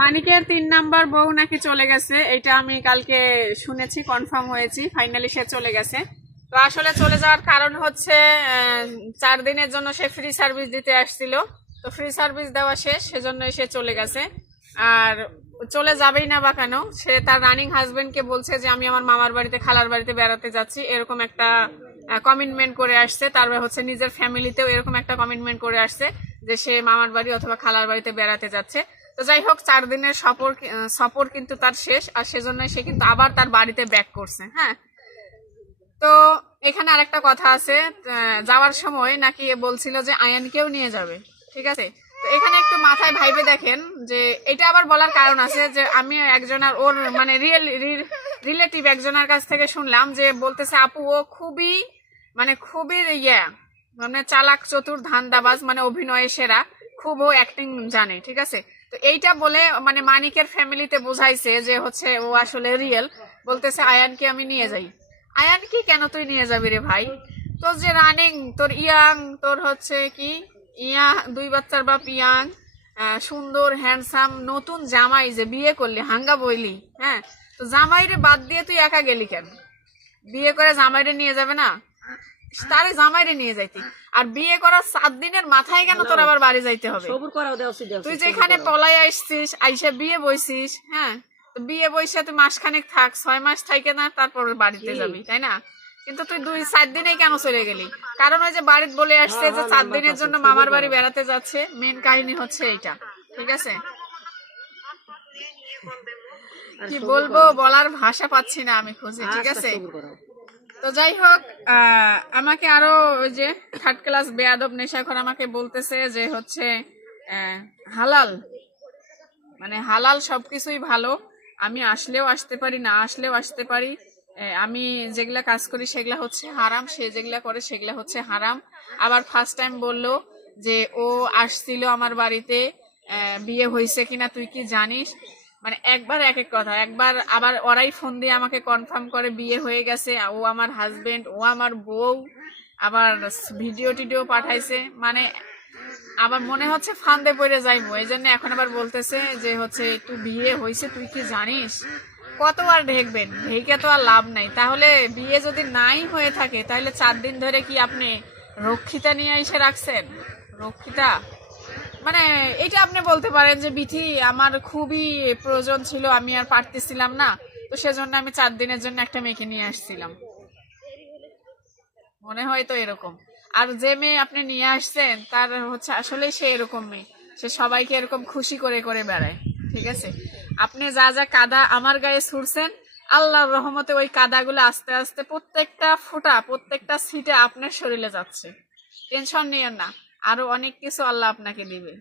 মানিকের 3 নাম্বার বউ নাকি চলে গেছে, এটা আমি কালকে শুনেছি, কনফার্ম হয়েছি, ফাইনালি সে চলে গেছে। তো আসলে চলে যাওয়ার কারণ হচ্ছে 4 দিনের জন্য সে ফ্রি সার্ভিস দিতে আসছিল, তো ফ্রি সার্ভিস দেওয়া শেষ, সেজন্য সে চলে গেছে। আর চলে যাবেই না বা কেন, সে তার রানিং হাজবেন্ডকে বলছে যে আমি আমার মামার বাড়িতে খালার বাড়িতে বেড়াতে যাচ্ছি, এরকম একটা কমিটমেন্ট করে আসছে। তারপরে হচ্ছে নিজের ফ্যামিলিতেও এরকম একটা কমিটমেন্ট করে আসছে যে সে মামার বাড়ি অথবা খালার বাড়িতে বেড়াতে যাচ্ছে। তো যাই হোক, 4 দিনের সফর কিন্তু তার শেষ, আর সেজন্য সে কিন্তু আবার তার বাড়িতে ব্যাক করছে। হ্যাঁ, তো এখানে আরেকটা কথা আছে, যাওয়ার সময় নাকি বলছিল যে আয়ানকেও নিয়ে যাবে, ঠিক আছে। তো এখানে একটু মাথায় ভাইবে দেখেন যে এটা আবার বলার কারণ আছে যে আমি একজনের ওর মানে রিলেটিভ একজনের কাছ থেকে শুনলাম যে বলতেছে আপু ও খুবই খুবই মানে চালাক চতুর ধান্দাবাজ, মানে অভিনয়ে সেরা, খুব ও অ্যাক্টিং জানে, ঠিক আছে। তো এইটা বলে মানে মানিকের ফ্যামিলিতে বোঝাইছে যে হচ্ছে ও আসলে রিয়েল। বলতেছে আয়ানকে আমি নিয়ে যাই। আয়ান কি কেন তুই নিয়ে যাবি রে ভাই? তোর যে রানিং, তোর ইয়াং, তোর হচ্ছে কি ইয়া 2 বাচ্চার বাপ, ইয়াং সুন্দর হ্যান্ডসাম নতুন জামাই যে বিয়ে করলি, হাঙ্গা বইলি। হ্যাঁ, তো জামাইরে বাদ দিয়ে তুই একা গেলি কেন? বিয়ে করে জামাইরে নিয়ে যাবে না? তারে জামাইরে নিয়ে যাইতি। আর বিয়ে করার 7 দিনের মাথায় কেন তোর আবার বাড়ি যাইতে হবে? তুই যেখানে পলাই আসছিস, আইসা বিয়ে বইছিস। হ্যাঁ, তো বিয়ে বইসা তুই মাসখানেক থাক, 6 মাস থাইকে না তারপর বাড়িতে যাবি, তাই না? কিন্তু তুই 2-4 দিনে কেন চলে গেলি? কারণ ওই যে বাড়িতে বলে আসছে যে 4 দিনের জন্য মামার বাড়ি বেড়াতে যাচ্ছে, মেন কাহিনী হচ্ছে এইটা, ঠিক আছে। কি বলবো, বলার ভাষা পাচ্ছি না আমি খুঁজে, ঠিক আছে। তো যাই হোক, আমাকে আরো ওই যে 3rd ক্লাস বেয়াদব নেশাখোর আমাকে বলতেছে যে হচ্ছে হালাল, মানে হালাল সবকিছুই ভালো, আমি আসলেও আসতে পারি, না আসলেও আসতে পারি, আমি যেগুলা কাজ করি সেগুলা হচ্ছে হারাম, সে যেগুলা করে সেগুলা হচ্ছে হারাম। আবার ফার্স্ট টাইম বললো যে ও আসছিল আমার বাড়িতে, বিয়ে হয়েছে কিনা তুই কি জানিস? মানে একবার এক এক কথা, একবার আবার ওরাই ফোন দিয়ে আমাকে কনফার্ম করে বিয়ে হয়ে গেছে, ও আমার হাজবেন্ড, ও আমার বউ, আবার ভিডিও টিডিও পাঠাইছে। মানে আবার মনে হচ্ছে ফান্দে পড়ে যাইবো, এই জন্য এখন আবার বলতেছে যে হচ্ছে তুই বিয়ে হয়েছে তুই কি জানিস? কত আর ঢেকবেন, ঢেকে তো আর লাভ নাই। তাহলে বিয়ে যদি নাই হয়ে থাকে তাহলে 4 দিন ধরে কি আপনি রক্ষিতা নিয়ে এসে রাখছেন? রক্ষিতা মানে এটা আপনি বলতে পারেন যে বিথি আমার খুবই প্রয়োজন ছিল, আমি আর পারতেছিলাম না, তো সেজন্য আমি 4 দিনের জন্য একটা মেয়েকে নিয়ে আসছিলাম, মনে হয় তো এরকম। আর যে মেয়ে আপনি নিয়ে আসছেন তার হচ্ছে আসলে সে এরকম মেয়ে, সে সবাইকে এরকম খুশি করে করে বেড়ায়, ঠিক আছে। আপনি যা যা কাদা আমার গায়ে ছুড়ছেন, আল্লাহর রহমতে ওই কাদাগুলো আস্তে আস্তে প্রত্যেকটা ফোঁটা প্রত্যেকটা ছিটে আপনার শরীরে যাচ্ছে। টেনশন নিয়েন না, আরো অনেক কিছু আল্লাহ আপনাকে দিবে।